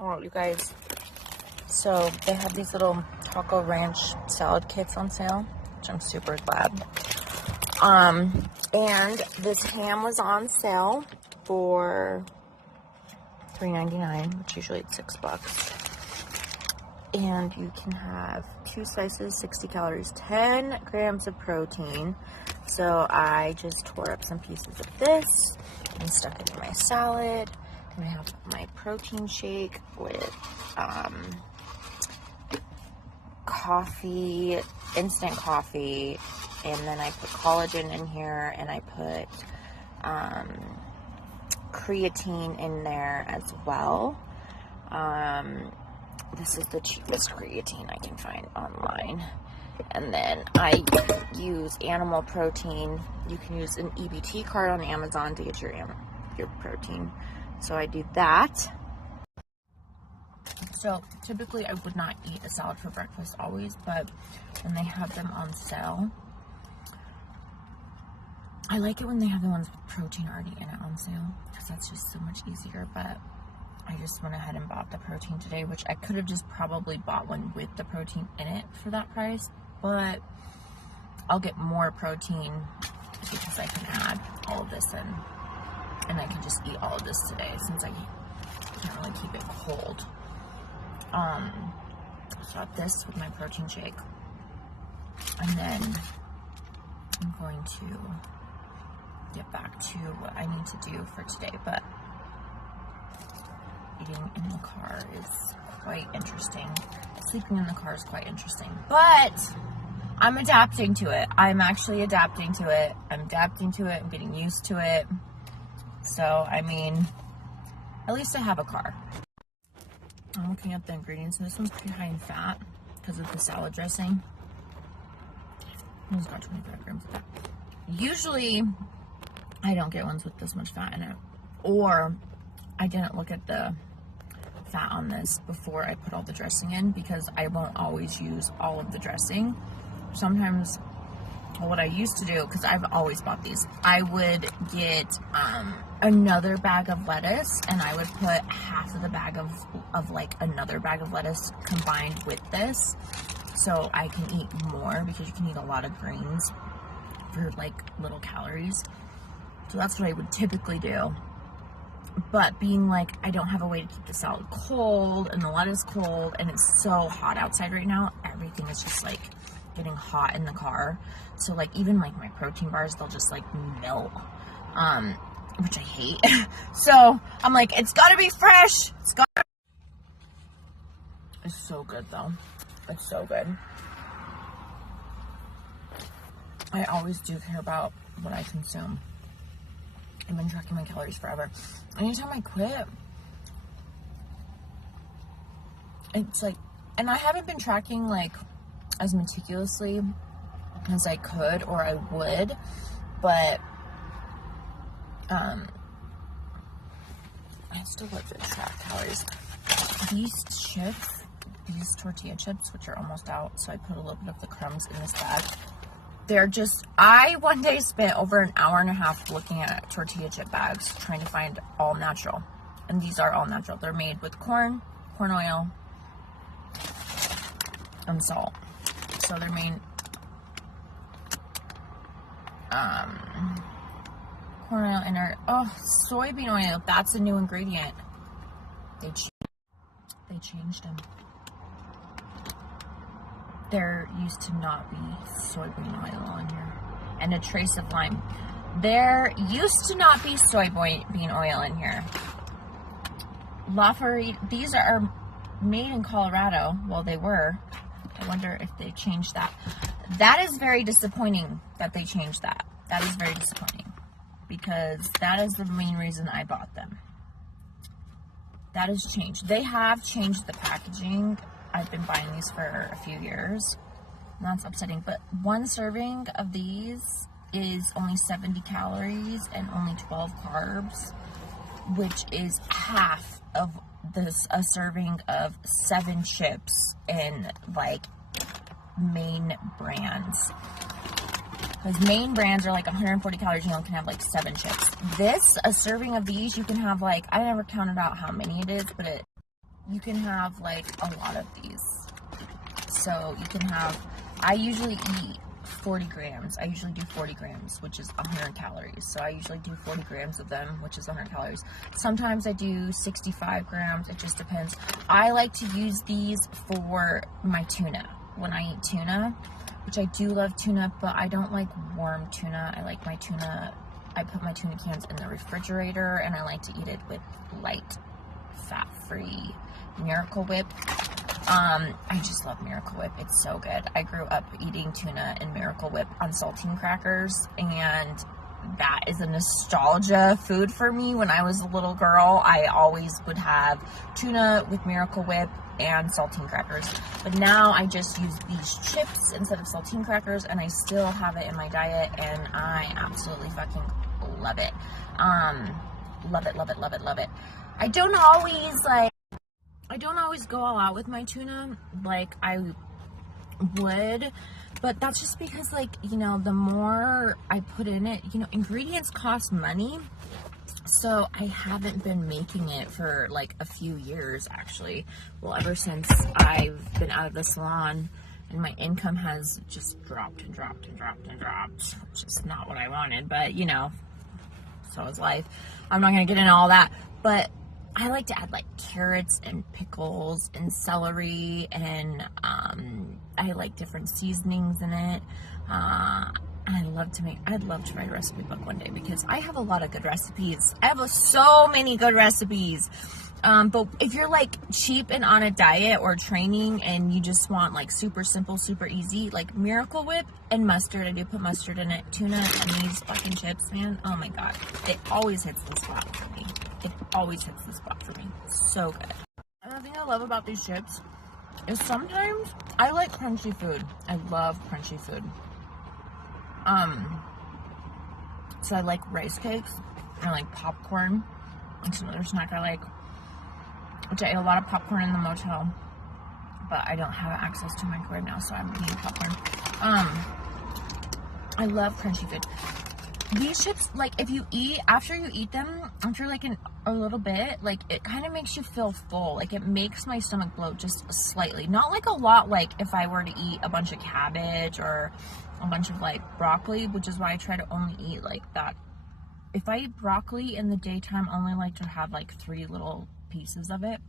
Oh, you guys, so they have these little taco ranch salad kits on sale, which I'm super glad. And this ham was on sale for $3.99, which usually it's $6. And you can have 2 slices, 60 calories, 10 grams of protein. So I just tore up some pieces of this and stuck it in my salad. And I have my protein shake with coffee, instant coffee, and then I put collagen in here, and I put creatine in there as well. This is the cheapest creatine I can find online. And then I use animal protein. You can use an EBT card on Amazon to get your protein. So I do that. So typically I would not eat a salad for breakfast always, but when they have them on sale, I like it when they have the ones with protein already in it on sale, because that's just so much easier. But I just went ahead and bought the protein today, which I could have just probably bought one with the protein in it for that price, but I'll get more protein because I can add all of this in, and I can just eat all of this today since I can't really keep it cold. So this with my protein shake, and then I'm going to get back to what I need to do for today. But eating in the car is quite interesting. Sleeping in the car is quite interesting, but I'm adapting to it. I'm actually adapting to it. I'm adapting to it. I'm getting used to it. So, I mean, at least I have a car. I'm looking at the ingredients, and this one's pretty high in fat because of the salad dressing. It's got 25 grams of fat. Usually, I don't get ones with this much fat in it, or I didn't look at the fat on this before I put all the dressing in, because I won't always use all of the dressing. Sometimes what I used to do, because I've always bought these, I would get another bag of lettuce, and I would put half of the bag of like another bag of lettuce combined with this, so I can eat more, because you can eat a lot of greens for like little calories. So that's what I would typically do. But being like, I don't have a way to keep the salad cold and the lettuce cold, and it's so hot outside right now, everything is just like getting hot in the car. So like even like my protein bars, they'll just like melt, which I hate. So I'm like, it's gotta be fresh. It's so good though. It's so good. I always do care about what I consume. I've been tracking my calories forever. Anytime I quit, it's like, and I haven't been tracking like as meticulously as I could or I would, but I still love to track calories. These chips, these tortilla chips, which are almost out, so I put a little bit of the crumbs in this bag. They're just, I one day spent over an hour and a half looking at tortilla chip bags trying to find all natural. And these are all natural. They're made with corn oil, and salt. So they're made corn oil and soybean oil. That's a new ingredient. They changed them. There used to not be soybean oil in here, and a trace of lime. There used to not be soybean oil in here. La Farida, these are made in Colorado. Well, they were. I wonder if they changed that. That is very disappointing that they changed that. That is very disappointing, because that is the main reason I bought them. That has changed. They have changed the packaging. I've been buying these for a few years, and that's upsetting. But one serving of these is only 70 calories and only 12 carbs, which is half of a serving of 7 chips in like main brands. Because main brands are like 140 calories, you only can have like 7 chips. A serving of these, you can have like, I never counted out how many it is, but you can have like a lot of these. So you can have, I usually eat 40 grams. I usually do 40 grams, which is 100 calories. So I usually do 40 grams of them, which is 100 calories. Sometimes I do 65 grams. It just depends. I like to use these for my tuna. When I eat tuna, which I do love tuna, but I don't like warm tuna. I like my tuna, I put my tuna cans in the refrigerator, and I like to eat it with light, fat-free Miracle Whip. I just love Miracle Whip. It's so good. I grew up eating tuna and Miracle Whip on saltine crackers, and that is a nostalgia food for me. When I was a little girl, I always would have tuna with Miracle Whip and saltine crackers. But now I just use these chips instead of saltine crackers, and I still have it in my diet, and I absolutely fucking love it. Love it, love it, love it, love it. I don't always go all out with my tuna like I would, but that's just because, like, you know, the more I put in it, you know, ingredients cost money. So I haven't been making it for like a few years, actually. Well, ever since I've been out of the salon, and my income has just dropped and dropped and dropped and dropped, which is not what I wanted, but you know, so is life. I'm not gonna get into all that, but I like to add like carrots and pickles and celery, and I like different seasonings in it. I'd love to write a recipe book one day, because I have a lot of good recipes. I have so many good recipes. But if you're like cheap and on a diet or training, and you just want like super simple, super easy, like Miracle Whip and mustard. I do put mustard in it. Tuna and these fucking chips, man. Oh my God. It always hits the spot for me. It always hits the spot for me. So good. Another thing I love about these chips is sometimes I like crunchy food. I love crunchy food. So I like rice cakes. I like popcorn. It's another snack I like. Which I ate a lot of popcorn in the motel, but I don't have access to a microwave now, so I'm eating popcorn. I love crunchy food. These chips, like, if you eat, after you eat them, after like a little bit, like, it kind of makes you feel full. Like, it makes my stomach bloat just slightly. Not like a lot, like if I were to eat a bunch of cabbage or a bunch of like broccoli, which is why I try to only eat like that. If I eat broccoli in the daytime, I only like to have like 3 little pieces of it.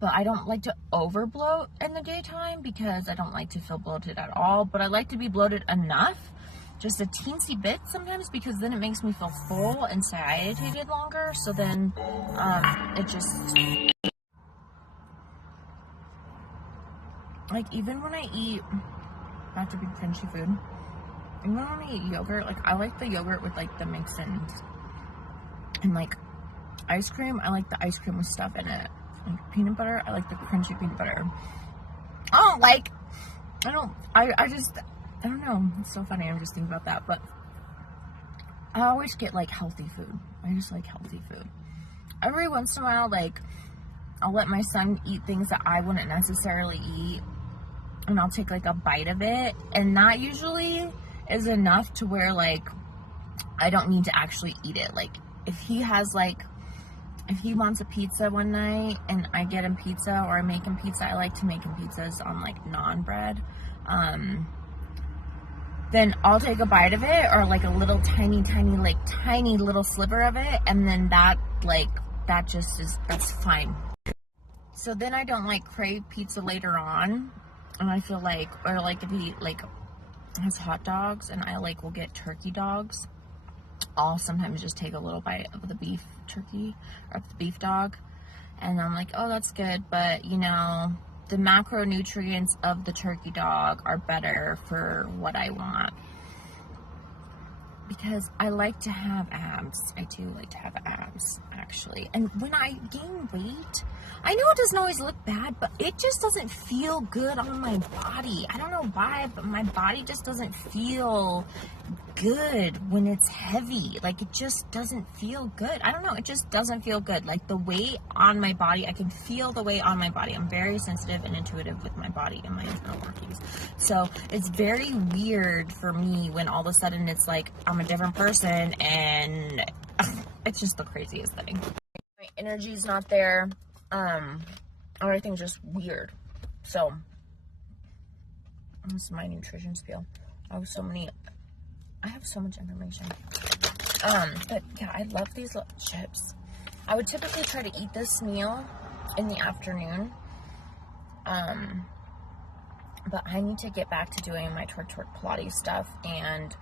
But I don't like to over bloat in the daytime, because I don't like to feel bloated at all. But I like to be bloated enough, just a teensy bit sometimes, because then it makes me feel full and satiated longer. So then it just, like, even when I eat, not to be crunchy food, even when I eat yogurt, like, I like the yogurt with like the mix-ins. And like ice cream, I like the ice cream with stuff in it. Like peanut butter, I like the crunchy peanut butter. I don't know. It's so funny. I'm just thinking about that. But I always get like healthy food. I just like healthy food. Every once in a while, like, I'll let my son eat things that I wouldn't necessarily eat, and I'll take like a bite of it. And that usually is enough to where, like, I don't need to actually eat it. Like, if he wants a pizza one night and I get him pizza, or I make him pizza, I like to make him pizzas on like naan bread. Then I'll take a bite of it, or like a little tiny little sliver of it. And then that's fine. So then I don't like crave pizza later on. And I feel like, or like if he like has hot dogs, and I like will get turkey dogs, I'll sometimes just take a little bite of the beef turkey, or the beef dog, and I'm like, oh, that's good, but you know, the macronutrients of the turkey dog are better for what I want, because I like to have abs. I do like to have abs, actually. And when I gain weight, I know it doesn't always look bad, but it just doesn't feel good on my body. I don't know why, but my body just doesn't feel good when it's heavy. Like, it just doesn't feel good. I don't know. It just doesn't feel good. Like, the weight on my body, I can feel the weight on my body. I'm very sensitive and intuitive with my body and my internal workings. So it's very weird for me when all of a sudden it's like I'm a different person, and it's just the craziest thing. My energy's not there. Everything's just weird. So this is my nutrition spiel. I have so much information. But yeah, I love these little chips. I would typically try to eat this meal in the afternoon. But I need to get back to doing my twerk Pilates stuff and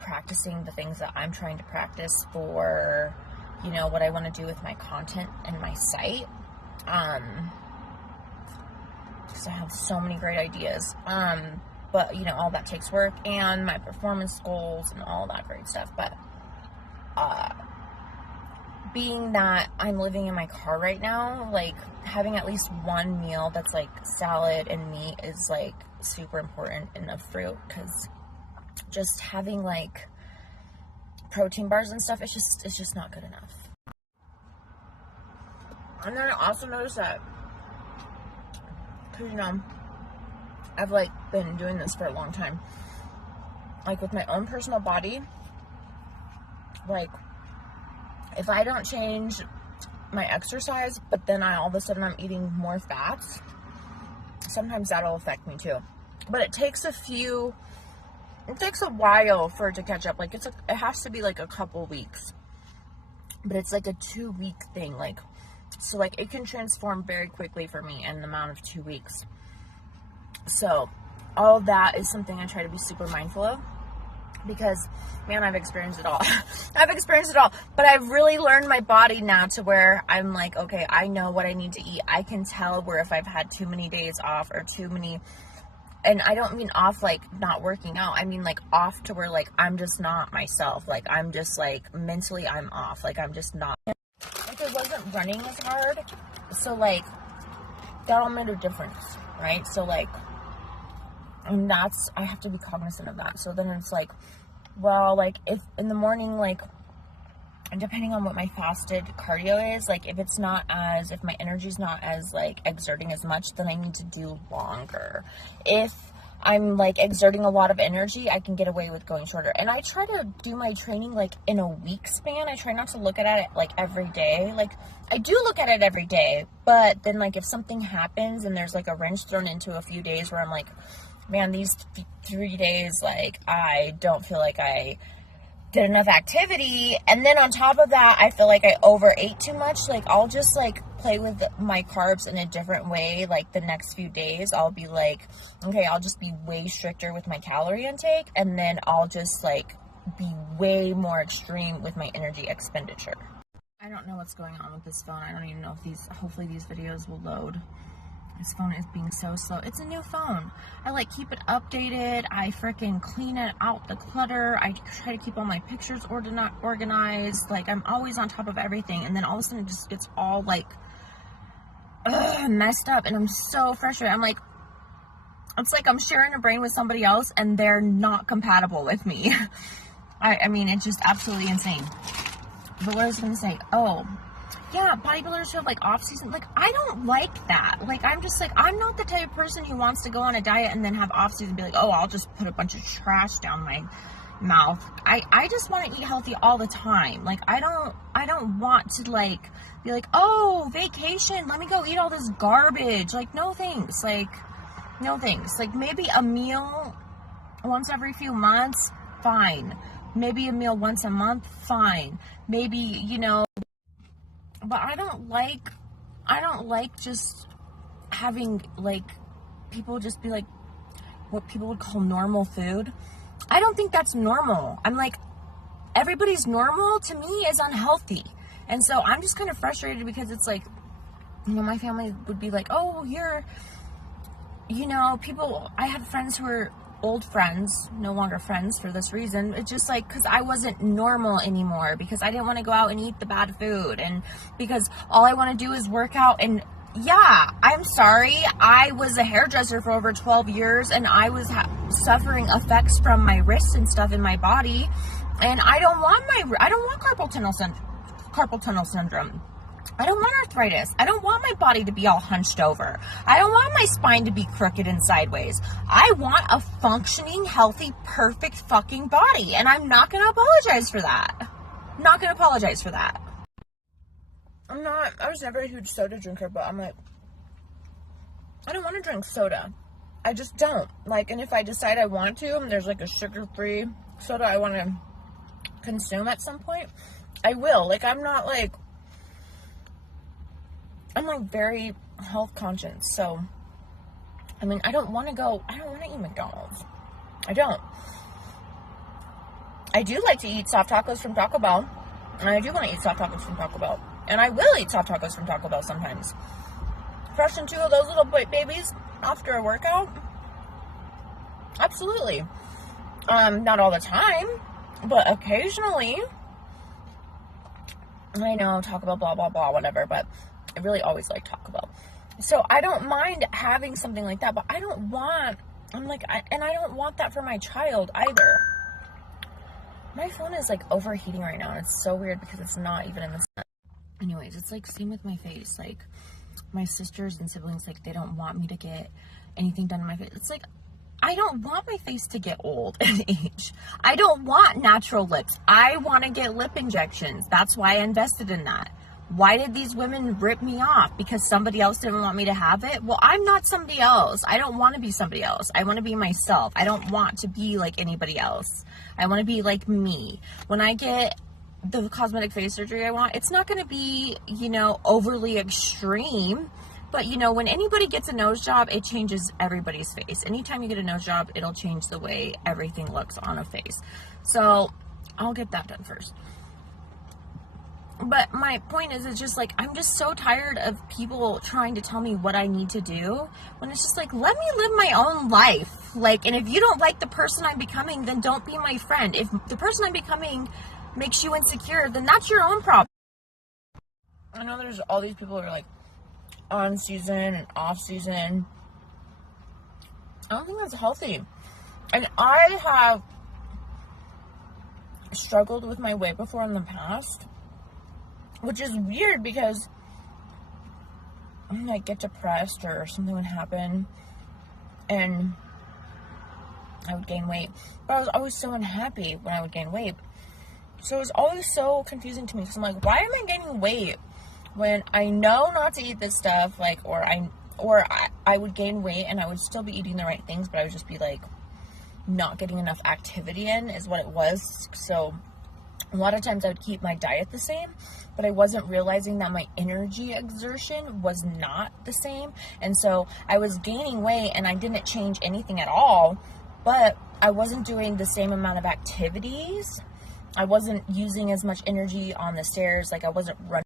practicing the things that I'm trying to practice for, you know, what I want to do with my content and my site. Because I have so many great ideas. But, you know, all that takes work, and my performance goals and all that great stuff. But, being that I'm living in my car right now, like, having at least one meal that's, like, salad and meat is, like, super important, in a fruit, because just having, like, protein bars and stuff, it's just not good enough. And then I also noticed that, because, you know, I've, like, been doing this for a long time, like, with my own personal body, like, if I don't change my exercise, but then all of a sudden I'm eating more fats, sometimes that'll affect me too. But it takes a while for it to catch up. Like, it has to be like a couple weeks, but it's like a 2-week thing. Like, so like it can transform very quickly for me in the amount of 2 weeks. So all of that is something I try to be super mindful of, because, man, I've experienced it all. But I've really learned my body now to where I'm like, okay, I know what I need to eat. I can tell where if I've had too many days off or too many, and I don't mean off like not working out. I mean like off to where like I'm just not myself. Like I'm just like mentally I'm off. Like I'm just not. Like I wasn't running as hard. So like that all made a difference, right? So like, and I have to be cognizant of that. So then it's like, well, like if in the morning, like, and depending on what my fasted cardio is, like if my energy's not as like exerting as much, then I need to do longer. If I'm like exerting a lot of energy, I can get away with going shorter. And I try to do my training like in a week span. I try not to look at it like every day. Like I do look at it every day, but then like if something happens and there's like a wrench thrown into a few days where I'm like, man, these 3 days, like, I don't feel like I did enough activity. And then on top of that, I feel like I overate too much. Like, I'll just, like, play with my carbs in a different way. Like, the next few days, I'll be like, okay, I'll just be way stricter with my calorie intake. And then I'll just, like, be way more extreme with my energy expenditure. I don't know what's going on with this phone. I don't even know if hopefully these videos will load. This phone is being so slow. It's a new phone. I like keep it updated. I freaking clean it out, the clutter. I try to keep all my pictures organized. Like I'm always on top of everything. And then all of a sudden it just gets all like messed up. And I'm so frustrated. I'm like, it's like I'm sharing a brain with somebody else and they're not compatible with me. I mean, it's just absolutely insane. But what I was going to say, yeah, bodybuilders who have like off season, like I don't like that. Like I'm just like, I'm not the type of person who wants to go on a diet and then have off season and be like, oh, I'll just put a bunch of trash down my mouth. I just want to eat healthy all the time. Like I don't want to like be like, oh, vacation, let me go eat all this garbage. Like no thanks. Like no thanks. Like maybe a meal once every few months, fine. Maybe a meal once a month, fine. Maybe, you know, but I don't like just having like people just be like what people would call normal food. I don't think that's normal. I'm like, everybody's normal to me is unhealthy. And so I'm just kind of frustrated because it's like, you know, my family would be like, oh, you're, you know, I have friends who are old friends, no longer friends for this reason. It's just like, because I wasn't normal anymore, because I didn't want to go out and eat the bad food, and because all I want to do is work out. And yeah, I'm sorry, I was a hairdresser for over 12 years and I was suffering effects from my wrists and stuff in my body, and I don't want carpal tunnel syndrome. I don't want arthritis. I don't want my body to be all hunched over. I don't want my spine to be crooked and sideways. I want a functioning, healthy, perfect fucking body. And I'm not going to apologize for that. I'm not going to apologize for that. I was never a huge soda drinker, but I'm like, I don't want to drink soda. I just don't. Like, and if I decide I want to, and there's like a sugar-free soda I want to consume at some point, I will. Like, I'm like very health conscious. So, I mean, I don't want to eat McDonald's. I don't. I do like to eat soft tacos from Taco Bell. And I do want to eat soft tacos from Taco Bell. And I will eat soft tacos from Taco Bell sometimes. Crushing 2 of those little babies after a workout? Absolutely. Not all the time, but occasionally. I know, Taco Bell, blah, blah, blah, whatever, but I really always like Taco Bell. So I don't mind having something like that, but I don't want that for my child either. My phone is like overheating right now, and it's so weird because it's not even in the sun. Anyways, it's like same with my face. Like, my sisters and siblings, like, they don't want me to get anything done to my face. It's like, I don't want my face to get old and age. I don't want natural lips. I want to get lip injections. That's why I invested in that. Why did these women rip me off? Because somebody else didn't want me to have it? Well, I'm not somebody else. I don't want to be somebody else. I want to be myself. I don't want to be like anybody else. I want to be like me. When I get the cosmetic face surgery I want, it's not going to be, overly extreme. But, when anybody gets a nose job, it changes everybody's face. Anytime you get a nose job, it'll change the way everything looks on a face. So I'll get that done first. But my point is, it's just like, I'm just so tired of people trying to tell me what I need to do, when it's just like, let me live my own life. Like, and if you don't like the person I'm becoming, then don't be my friend. If the person I'm becoming makes you insecure, then that's your own problem. I know there's all these people who are like on season and off season. I don't think that's healthy. And I have struggled with my weight before in the past, which is weird because I might get depressed or something would happen and I would gain weight. But I was always so unhappy when I would gain weight. So it was always so confusing to me because I'm like, why am I gaining weight when I know not to eat this stuff? Like, or I would gain weight and I would still be eating the right things, but I would just be like not getting enough activity in is what it was. So a lot of times I would keep my diet the same, but I wasn't realizing that my energy exertion was not the same. And so I was gaining weight and I didn't change anything at all, but I wasn't doing the same amount of activities. I wasn't using as much energy on the stairs. Like, I wasn't running